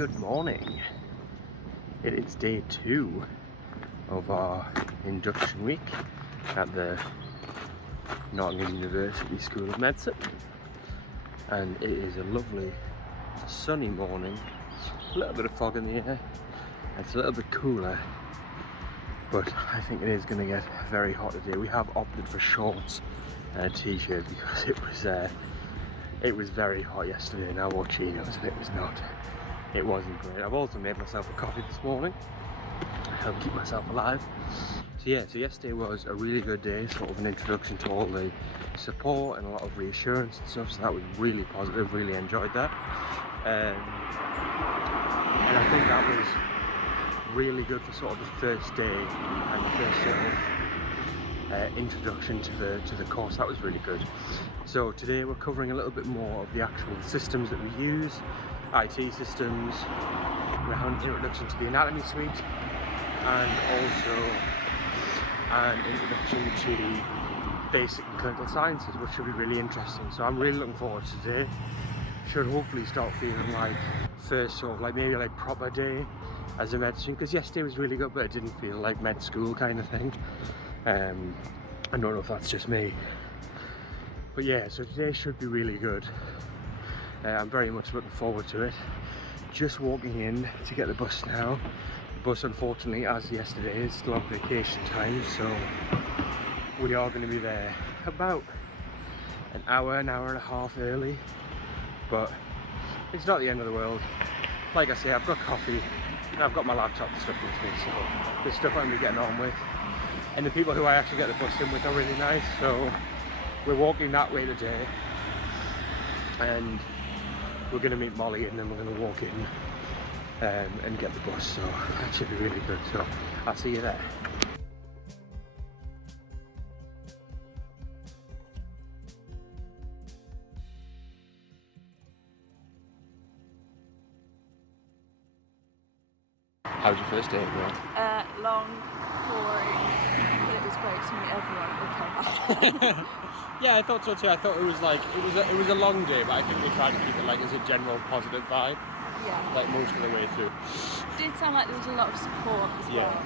Good morning. It is day 2 of our induction week at the Nottingham University School of Medicine, and it is a lovely sunny morning, a little bit of fog in the air. It's a little bit cooler, but I think it is going to get very hot today. We have opted for shorts and a t-shirt because it was very hot yesterday, and I wore chinos and it wasn't great. I've also made myself a coffee this morning to help keep myself alive. So yesterday was a really good day, sort of an introduction to all the support and a lot of reassurance and stuff, so that was really positive, really enjoyed that. And I think that was really good for sort of the first day and the first sort of introduction to the course. That was really good. So today we're covering a little bit more of the actual systems that we use, IT systems. We're having an introduction to the anatomy suite and also an introduction to basic and clinical sciences, which should be really interesting. So I'm really looking forward to today. Should hopefully start feeling like first sort of like maybe like proper day as a med student, because yesterday was really good but it didn't feel like med school kind of thing. I don't know if that's just me, but yeah, so today should be really good. I'm very much looking forward to it. Just walking in to get the bus now. The bus, unfortunately, as yesterday, is still on vacation time, so we are going to be there about an hour and a half early, but it's not the end of the world. Like I say, I've got coffee and I've got my laptop and stuff with me, so there's stuff I'm going to be getting on with. And the people who I actually get the bus in with are really nice, so we're walking that way today. And we're going to meet Molly and then we're going to walk in and get the bus, so that should be really good. So I'll see you there. How was your first day, bro? Long, boring, but it was great to meet everyone at the camp. Yeah, I thought so too. I thought it was like it was a long day, but I think they tried to keep it like as a general positive vibe. Yeah. Like most of the way through. It did sound like there was a lot of support as well.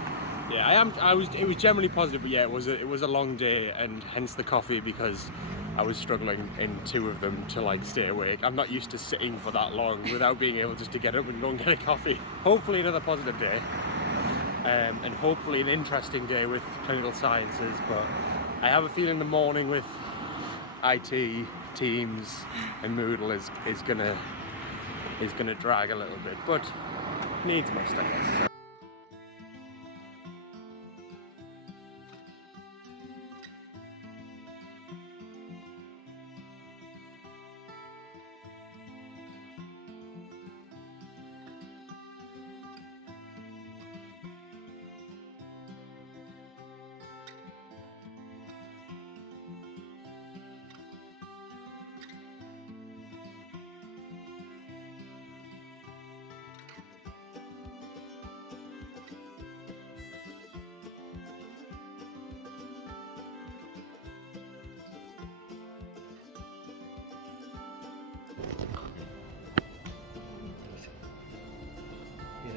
Yeah, it was generally positive, but yeah, it was a long day, and hence the coffee, because I was struggling in 2 of them to like stay awake. I'm not used to sitting for that long without being able just to get up and go and get a coffee. Hopefully another positive day, and hopefully an interesting day with clinical sciences, but I have a feeling the morning with IT, Teams and Moodle is gonna drag a little bit, but needs must, I guess. So.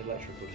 Electrical.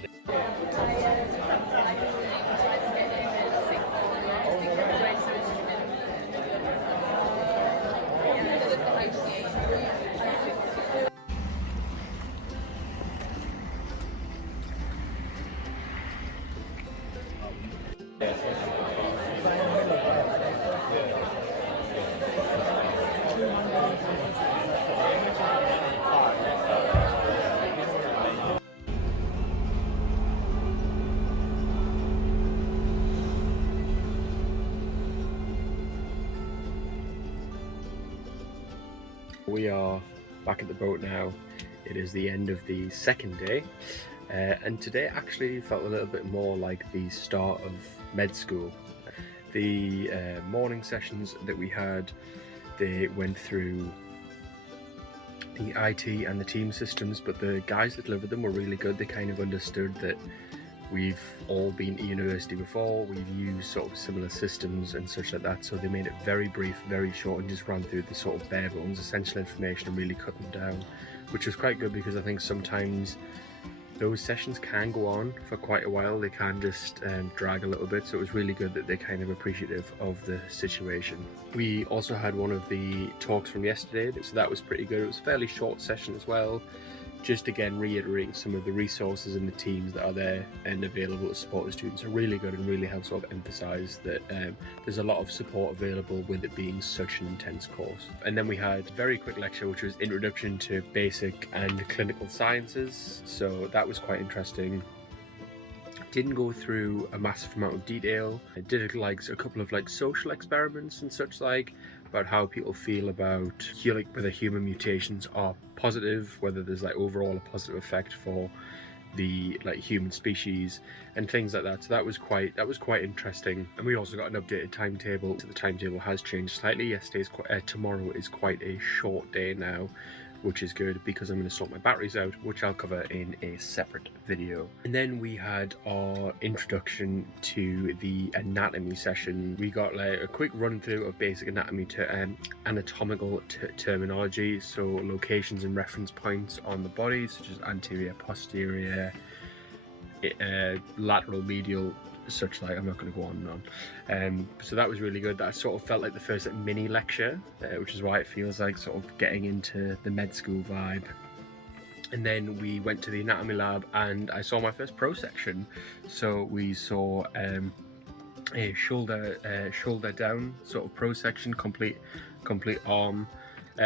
We are back at the boat now. It is the end of the second day, and today actually felt a little bit more like the start of med school. The morning sessions that we had, they went through the IT and the team systems, but the guys that delivered them were really good. They kind of understood that we've all been to university before, we've used sort of similar systems and such like that, so they made it very brief, very short, and just ran through the sort of bare bones essential information and really cut them down, which was quite good, because I think sometimes those sessions can go on for quite a while. They can just drag a little bit, so it was really good that they're kind of appreciative of the situation. We also had one of the talks from yesterday, so that was pretty good. It was a fairly short session as well, just again reiterating some of the resources and the teams that are there and available to support the students are really good, and really helps sort of emphasize that there's a lot of support available with it being such an intense course. And then we had a very quick lecture which was Introduction to Basic and Clinical Sciences, so that was quite interesting. Didn't go through a massive amount of detail. I did like a couple of like social experiments and such, like about how people feel about whether human mutations are positive, whether there's like overall a positive effect for the like human species and things like that. So that was quite interesting. And we also got an updated timetable. So the timetable has changed slightly. Tomorrow is quite a short day now, which is good because I'm going to sort my batteries out, which I'll cover in a separate video. And then we had our introduction to the anatomy session. We got like a quick run through of basic anatomy to anatomical terminology, so locations and reference points on the body, such as anterior, posterior, lateral, medial, such like. I'm not going to go on and on. So that was really good. That sort of felt like the first like, mini lecture, which is why it feels like sort of getting into the med school vibe. And then we went to the anatomy lab and I saw my first pro section. So we saw a shoulder down sort of pro section, complete arm,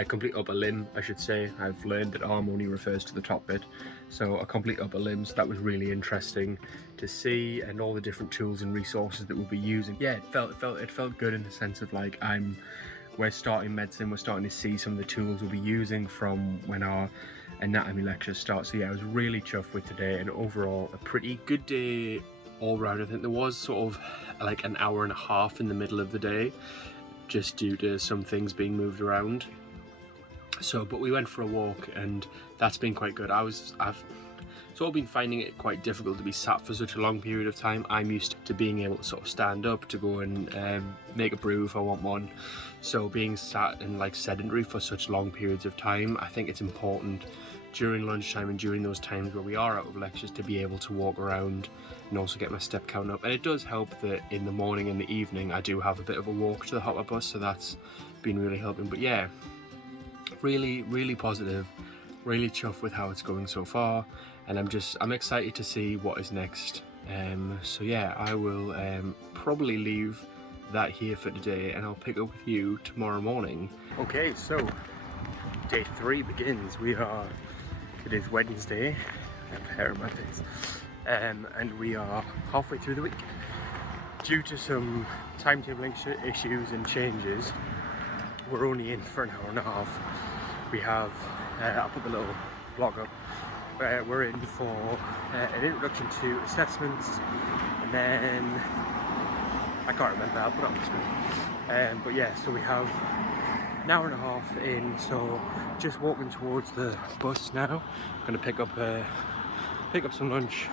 complete upper limb, I should say. I've learned that arm only refers to the top bit. So a complete upper limb, so that was really interesting to see, and all the different tools and resources that we'll be using. Yeah, it felt good in the sense of like we're starting medicine, we're starting to see some of the tools we'll be using from when our anatomy lectures start. So yeah, I was really chuffed with today, and overall a pretty good day all round. I think there was sort of like an hour and a half in the middle of the day, just due to some things being moved around. So, but we went for a walk and that's been quite good. I've sort of been finding it quite difficult to be sat for such a long period of time. I'm used to being able to sort of stand up to go and make a brew if I want one. So being sat and like sedentary for such long periods of time, I think it's important during lunchtime and during those times where we are out of lectures to be able to walk around and also get my step count up. And it does help that in the morning and the evening I do have a bit of a walk to the hopper bus, so that's been really helping. But yeah, really positive, really chuffed with how it's going so far, and I'm excited to see what is next. So yeah, I will probably leave that here for today, and I'll pick up with you tomorrow morning. Okay, so day 3 begins. It is Wednesday. I have hair on my face, and we are halfway through the week. Due to some timetabling issues and changes, we're only in for an hour and a half. We have, I'll put the little blog up, we're in for an introduction to assessments, and then, I can't remember, I'll put it on the screen. But yeah, so we have an hour and a half in, so just walking towards the bus now. I'm going to pick up some lunch,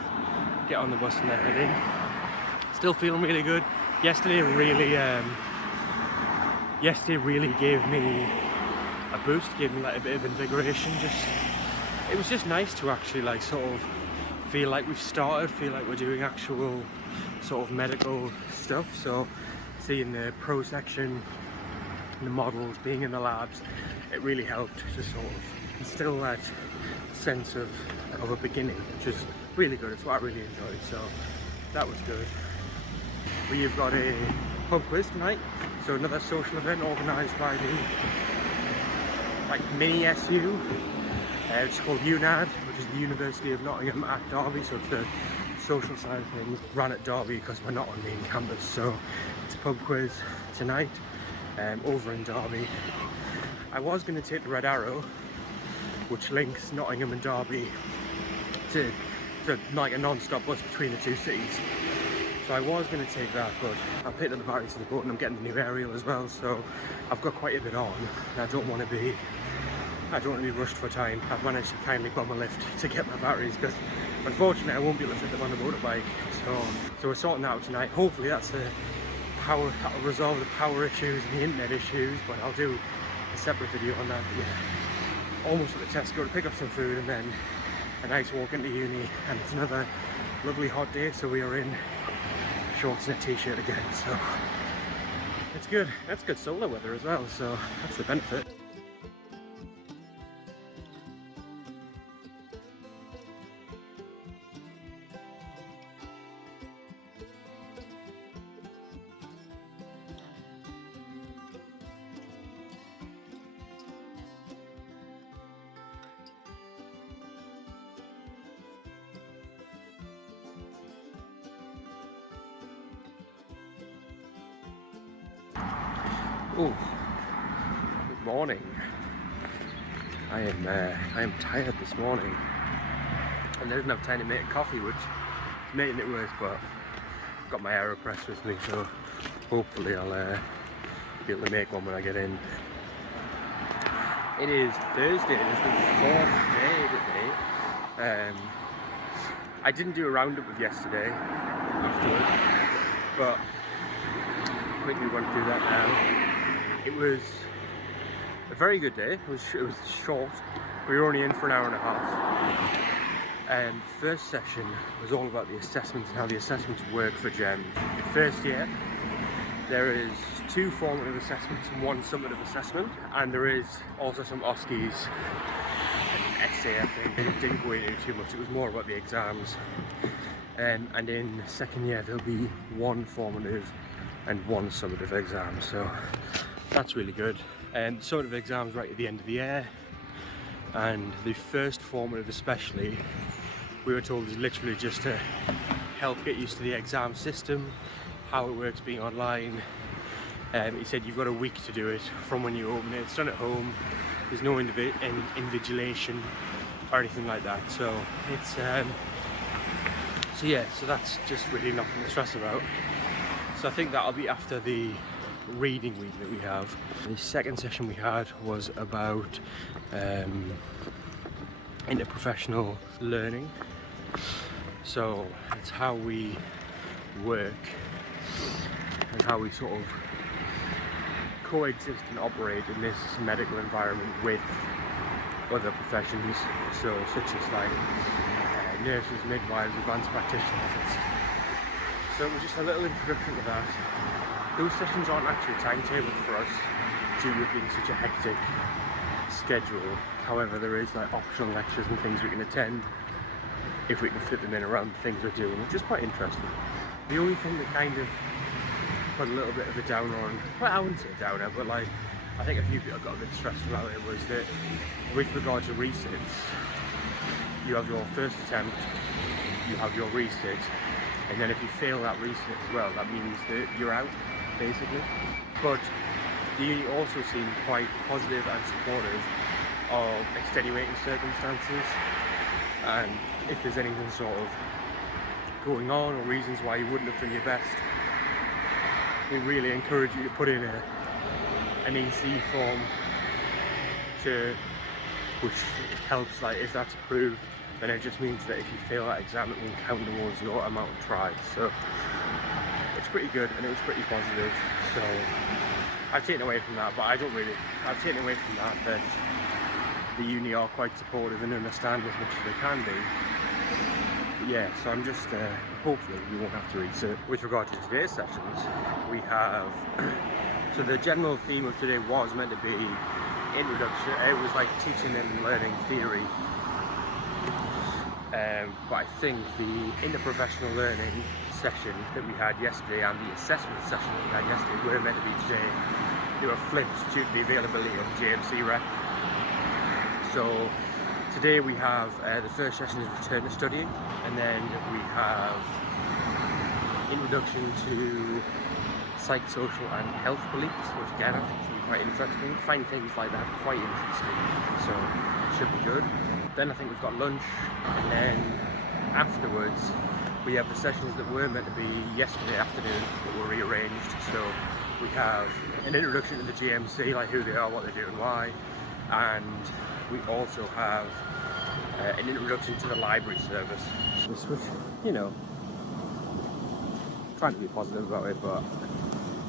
get on the bus and then head in. Still feeling really good. Yesterday really gave me a boost, gave me like a bit of invigoration. It was just nice to actually like sort of feel like we've started, feel like we're doing actual sort of medical stuff. So seeing the pro section, the models, being in the labs, it really helped to sort of instill that sense of a beginning, which is really good. It's what I really enjoyed, so that was good. We've got a pub quiz tonight, so another social event organised by the mini SU. It's called UNAD, which is the University of Nottingham at Derby, so it's the social side of things, ran at Derby because we're not on main campus. So it's a pub quiz tonight over in Derby. I was going to take the Red Arrow, which links Nottingham and Derby to like a non-stop bus between the two cities. So I was going to take that, but I picked up the batteries to the boat and I'm getting the new aerial as well, so I've got quite a bit on and I don't want to be rushed for time. I've managed to kindly bum a lift to get my batteries because unfortunately I won't be able to fit them on the motorbike. So we're sorting that out tonight. Hopefully that'll resolve the power issues and the internet issues, but I'll do a separate video on that. But yeah, almost at the Tesco to pick up some food and then a nice walk into uni, and it's another lovely hot day, so we are in shorts and a t-shirt again, so it's good. That's good solar weather as well, so that's the benefit. Oh, good morning. I am tired this morning, and I didn't have time to make a coffee, which is making it worse. But I've got my AeroPress with me, so hopefully I'll be able to make one when I get in. It is Thursday. It is the 4th day today. I didn't do a roundup of yesterday afterwards, but quickly run through that now. It was a very good day. It was short. We were only in for an hour and a half. And the first session was all about the assessments and how the assessments work for GEMS. In first year, there is 2 formative assessments and 1 summative assessment, and there is also some OSCEs and essay, I think. It didn't go into too much. It was more about the exams. And in second year, there'll be 1 formative and 1 summative exam, so that's really good. And summative exams right at the end of the year, and the first formative especially, we were told is literally just to help get used to the exam system, how it works being online. He said you've got a week to do it from when you open it. It's done at home. There's no invigilation or anything like that, so it's so that's just really nothing to stress about. So I think that'll be after the reading week that we have. The second session we had was about interprofessional learning. So it's how we work and how we sort of coexist and operate in this medical environment with other professions, so such as like nurses, midwives, advanced practitioners. So it was just a little introduction to that. Those sessions aren't actually timetabled for us due to it being such a hectic schedule. However, there is like optional lectures and things we can attend if we can fit them in around the things we're doing, which is quite interesting. The only thing that kind of put a little bit of a downer on, well, I wouldn't say a downer, but like I think a few people got a bit stressed about it, was that with regard to resits, you have your first attempt, you have your resit, and then if you fail that resit as well, that means that you're out, basically. But the uni also seemed quite positive and supportive of extenuating circumstances, and if there's anything sort of going on or reasons why you wouldn't have done your best, we really encourage you to put in an EC form which helps, like if that's approved, then it just means that if you fail that exam, it won't count towards your amount of tries. So it's pretty good, and it was pretty positive. So I've taken away from that, but I've taken away from that the uni are quite supportive and understand as much as they can be. But yeah, so I'm just hopefully we won't have to research. With regard to today's sessions, we have so the general theme of today was meant to be introduction. It was like teaching and learning theory. But I think the interprofessional learning session that we had yesterday and the assessment session that we had yesterday were meant to be today. They were flipped due to the availability of the JMC rep. So today we have the first session is return to studying, and then we have introduction to psychosocial and health beliefs, which again I think should be quite interesting. I find things like that quite interesting, so it should be good. Then I think we've got lunch, and then afterwards we have the sessions that were meant to be yesterday afternoon that were rearranged. So we have an introduction to the GMC, like who they are, what they do and why, and we also have an introduction to the library service. Which, you know, trying to be positive about it, but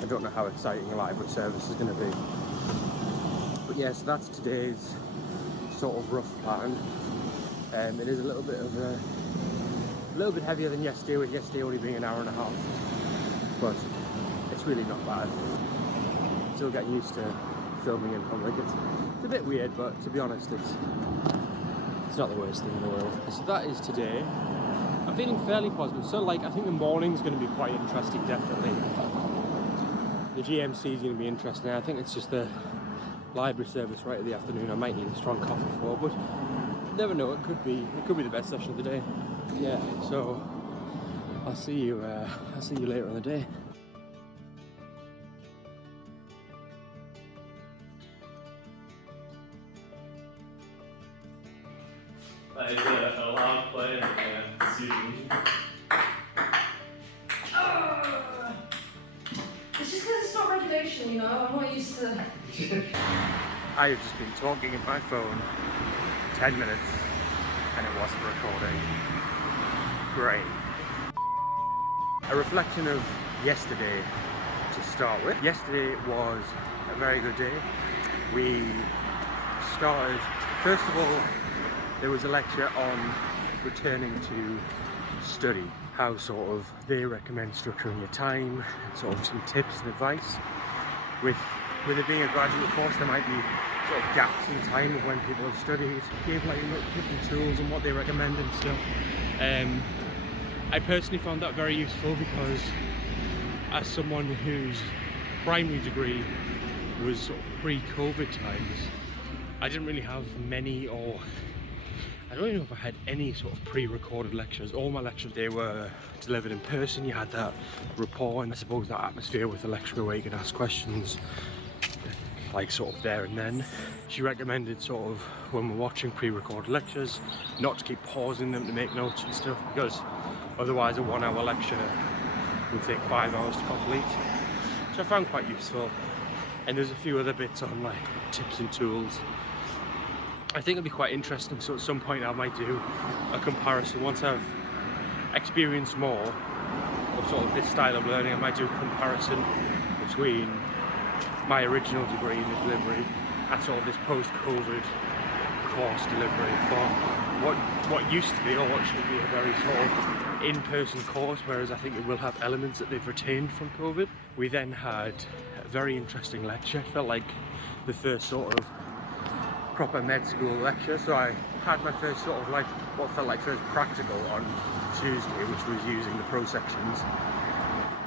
I don't know how exciting a library service is going to be. But yes, that's today's sort of rough plan. It is a little bit heavier than yesterday, with yesterday only being an hour and a half, but it's really not bad. Still getting used to filming in public. It's a bit weird, but to be honest, it's not the worst thing in the world. So that is today. I'm feeling fairly positive. So I think the morning's going to be quite interesting, definitely. The GMC is going to be interesting. I think it's just the library service right at the afternoon. I might need a strong coffee for, but you never know. It could be the best session of the day. Yeah. So I'll see you later on the day. That is a loud play this evening. It's just because it's not regulation, you know. I'm not used to. I have just been talking in my phone for 10 minutes and it wasn't recording. Great. A reflection of yesterday to start with. Yesterday was a very good day. We started, first of all, there was a lecture on returning to study, how sort of they recommend structuring your time, and sort of some tips and advice. With it being a graduate course, there might be sort of gaps in time of when people have studied, gave like different tools and what they recommend and stuff. I personally found that very useful because as someone whose primary degree was sort of pre-COVID times, I didn't really have many, or I don't even know if I had any sort of pre-recorded lectures. All my lectures, they were delivered in person. You had that rapport and I suppose that atmosphere with the lecturer where you could ask questions like sort of there and then. She recommended sort of when we're watching pre-recorded lectures not to keep pausing them to make notes and stuff, because otherwise a 1 hour lecture would take 5 hours to complete, which I found quite useful. And there's a few other bits on like tips and tools. I think it'll be quite interesting, so at some point I might do a comparison. Once I've experienced more of sort of this style of learning, I might do a comparison between my original degree in the delivery and sort of this post-COVID course delivery for what used to be, or what should be, a very sort of in-person course, whereas I think it will have elements that they've retained from COVID. We then had a very interesting lecture. It felt like the first sort of proper med school lecture. So I had my first sort of like what felt like first practical on Tuesday, which was using the pro sections.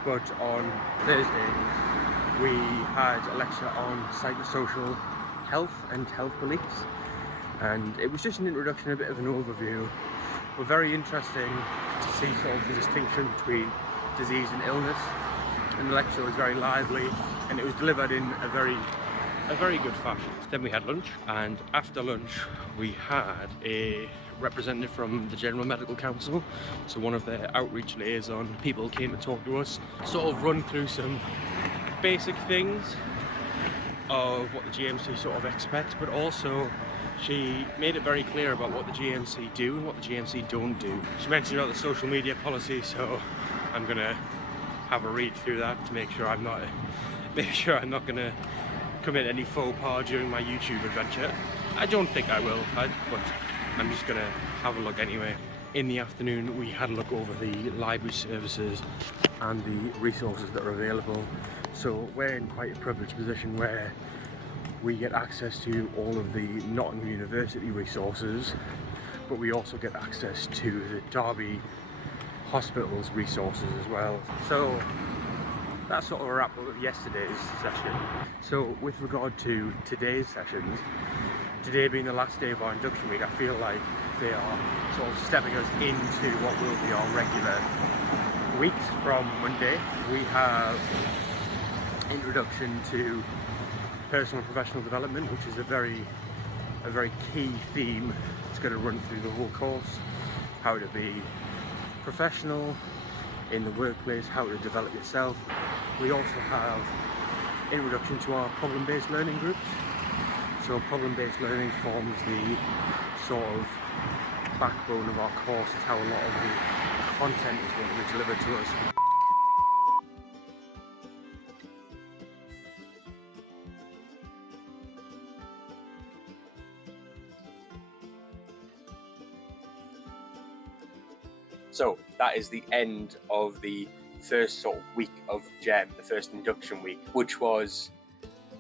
But on Thursday we had a lecture on psychosocial health and health beliefs, and it was just an introduction, a bit of an overview, but very interesting to see sort of the distinction between disease and illness. And the lecture was very lively and it was delivered in a very good fashion. Then we had lunch, and after lunch we had a representative from the General Medical Council, so one of their outreach liaison people came to talk to us, sort of run through some basic things of what the GMC sort of expects, but also she made it very clear about what the GMC do and what the GMC don't do. She mentioned about the social media policy, so I'm gonna have a read through that to make sure I'm not gonna commit any faux pas during my YouTube adventure. I don't think I will, but I'm just gonna have a look anyway. In the afternoon we had a look over the library services and the resources that are available. So we're in quite a privileged position where we get access to all of the Nottingham University resources, but we also get access to the Derby Hospital's resources as well. So that's sort of a wrap up of yesterday's session. So with regard to today's sessions, today being the last day of our induction week, I feel like they are sort of stepping us into what will be our regular weeks from Monday. We have introduction to personal and professional development, which is a very key theme. It's going to run through the whole course. How to be professional in the workplace, how to develop yourself. We also have introduction to our problem-based learning groups. So problem-based learning forms the sort of backbone of our course. It's how a lot of the content is going to be delivered to us. So that is the end of the first sort of week of GEM, the first induction week, which was,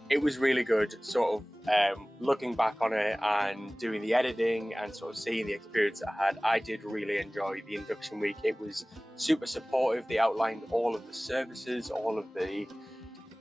it was really good, sort of looking back on it and doing the editing and sort of seeing the experience I had. I did really enjoy the induction week. It was super supportive. They outlined all of the services, all of the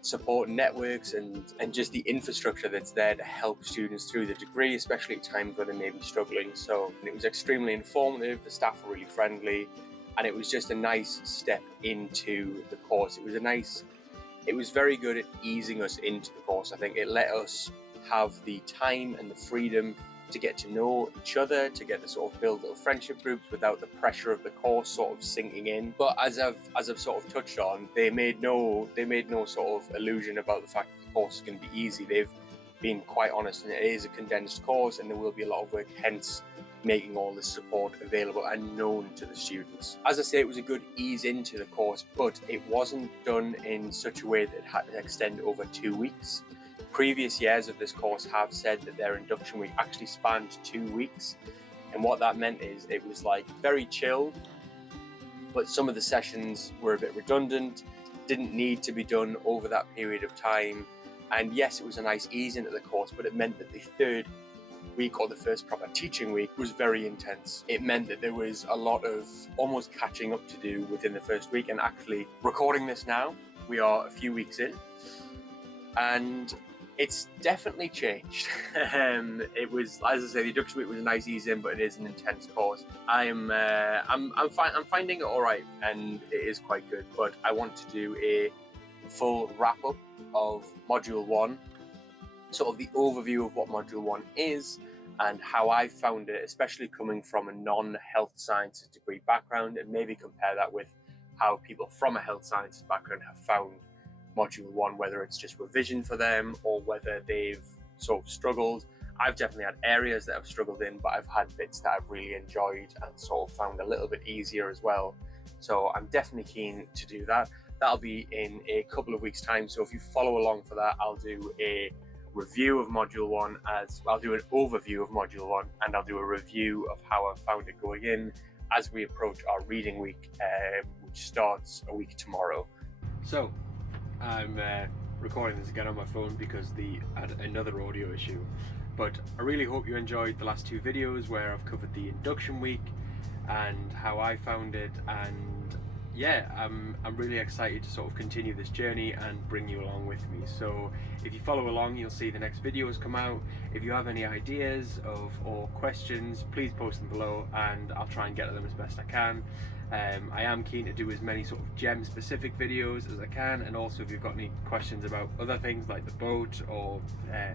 support networks and just the infrastructure that's there to help students through the degree, especially at times where they may be struggling. So it was extremely informative, the staff were really friendly, and it was just a nice step into the course. It was very good at easing us into the course. I think it let us have the time and the freedom to get to know each other, to get to sort of build little friendship groups without the pressure of the course sort of sinking in. But as I've sort of touched on, they made no sort of illusion about the fact that the course is going to be easy. They've been quite honest, and it is a condensed course, and there will be a lot of work, hence making all this support available and known to the students. As I say, it was a good ease into the course, but it wasn't done in such a way that it had to extend over 2 weeks. Previous years of this course have said that their induction week actually spanned 2 weeks, and what that meant is it was like very chill, but some of the sessions were a bit redundant, didn't need to be done over that period of time. And yes, it was a nice ease into the course, but it meant that the third week, or the first proper teaching week, was very intense. It meant that there was a lot of almost catching up to do within the first week. And actually recording this now, we are a few weeks in, and it's definitely changed. It was, as I say, the induction week was a nice ease in, but it is an intense course. I'm finding it all right, and it is quite good. But I want to do a full wrap up of Module 1, sort of the overview of what Module 1 is and how I found it, especially coming from a non-health sciences degree background, and maybe compare that with how people from a health sciences background have found Module 1, whether it's just revision for them or whether they've sort of struggled. I've definitely had areas that I've struggled in, but I've had bits that I've really enjoyed and sort of found a little bit easier as well. So I'm definitely keen to do that. That'll be in a couple of weeks' time. So if you follow along for that, I'll do a review of Module 1, as I'll do an overview of Module 1, and I'll do a review of how I found it going in as we approach our reading week, which starts a week tomorrow. So I'm recording this again on my phone because I had another audio issue, but I really hope you enjoyed the last 2 videos where I've covered the induction week and how I found it. And yeah, I'm really excited to sort of continue this journey and bring you along with me. So if you follow along, you'll see the next videos come out. If you have any ideas or questions, please post them below and I'll try and get to them as best I can. I am keen to do as many sort of GEM specific videos as I can, and also if you've got any questions about other things like the boat or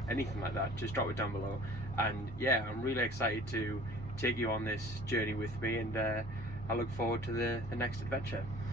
anything like that, just drop it down below. And yeah, I'm really excited to take you on this journey with me, and I look forward to the next adventure.